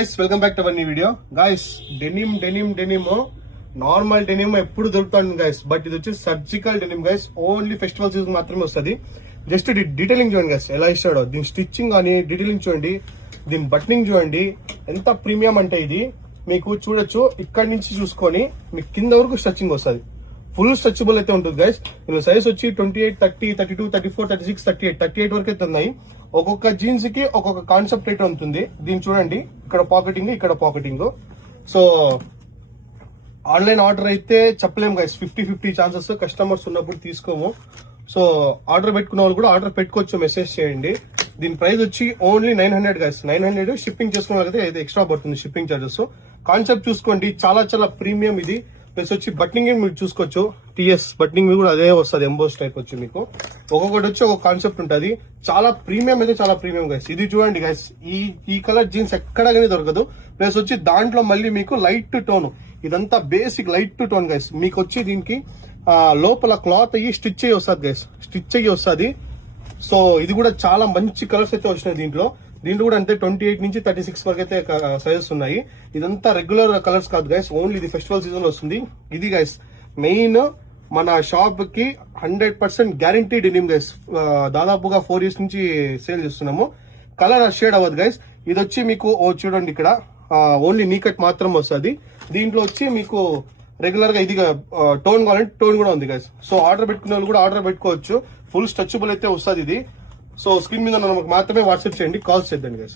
Guys welcome back to our new video. Guys denim normal denim ఎప్పుడు దొరుకుతుంది guys, but ఇది వచ్చి surgical denim guys. Only festival season మాత్రమే వస్తుంది. Just detailing చూడండి గైస్ ఎలా ఇస్తాడో, దీని స్టిచ్చింగ్ అని డీటెయిలింగ్ చూడండి, దీని బటనింగ్ చూడండి ఎంత ప్రీమియం అంటే ఇది మీకు చూడొచ్చు. ఇక్కడ నుంచి చూసుకొని మీకు కింద వరకు స్టిచ్చింగ్ వస్తుంది, ఫుల్ స్ట్రెచబుల్ అయితే ఉంటుంది గైస్. ఇందులో సైజ్ వచ్చి 28, 30, 32, 34, 36, 38 వరకు అయితే ఉన్నాయి. ఒక్కొక్క జీన్స్ కి ఒక్కొక్క కాన్సెప్ట్ అయితే ఉంటుంది. దీన్ని చూడండి, ఇక్కడ పాకెటింగ్, ఇక్కడ పాకెటింగ్. సో ఆన్లైన్ ఆర్డర్ అయితే చెప్పలేము గైస్, 50-50 ఛాన్సెస్. కస్టమర్స్ ఉన్నప్పుడు తీసుకోము. సో ఆర్డర్ పెట్టుకున్న వాళ్ళు కూడా ఆర్డర్ పెట్టుకోవచ్చు, మెసేజ్ చేయండి. దీని ప్రైస్ వచ్చి ఓన్లీ 900 గైస్. 900 షిప్పింగ్ చేసుకున్న వాళ్ళకి అయితే ఎక్స్ట్రా పడుతుంది షిప్పింగ్ చార్జెస్. కాన్సెప్ట్ చూసుకోండి, చాలా ప్రీమియం ఇది. ప్లస్ వచ్చి బట్నింగ్ మీరు చూసుకోవచ్చు, టీఎస్ బట్నింగ్ కూడా అదే వస్తుంది, ఎంబోస్ టైప్ వచ్చి మీకు ఒక్కొక్కటి వచ్చి ఒక కాన్సెప్ట్ ఉంటుంది. చాలా ప్రీమియం అయితే చాలా ప్రీమియం గైస్. ఇది చూడండి గైస్, ఈ కలర్ జీన్స్ ఎక్కడ కానీ దొరకదు. ప్లస్ వచ్చి దాంట్లో మళ్ళీ మీకు లైట్ టోన్, ఇదంతా బేసిక్ లైట్ టోన్ గైస్. మీకు వచ్చి దీనికి లోపల క్లాత్ అయ్యి స్టిచ్ అయ్యి వస్తుంది గైస్, స్టిచ్ అయ్యి వస్తుంది. సో ఇది కూడా చాలా మంచి కలర్స్ అయితే వచ్చినాయి దీంట్లో కూడా అంతే 28 నుంచి 36 వరకు అయితే సైజెస్ ఉన్నాయి. ఇదంతా రెగ్యులర్ కలర్స్ కాదు గైస్, ఓన్లీ ఇది ఫెస్టివల్ సీజన్ లో వస్తుంది. ఇది గైస్ మెయిన్ మన షాప్ కి 100% గ్యారంటీ డెనిమ్ గైస్. దాదాపుగా 4 years నుంచి సేల్ చేస్తున్నాము. కలర్ షేడ్ అవ్వదు గైస్. ఇది వచ్చి మీకు చూడండి, ఇక్కడ ఓన్లీ నీ కట్ మాత్రం వస్తుంది. దీంట్లో వచ్చి మీకు రెగ్యులర్ గా ఇది టోన్ కావాలంటే టోన్ కూడా ఉంది గైస్. సో ఆర్డర్ పెట్టుకునే వాళ్ళు కూడా ఆర్డర్ పెట్టుకోవచ్చు. ఫుల్ స్ట్రెచబుల్ అయితే వస్తుంది ఇది. సో స్క్రీన్ మీద మాత్రమే వాట్సాప్ చేయండి, కాల్స్ చేద్దండి గైస్.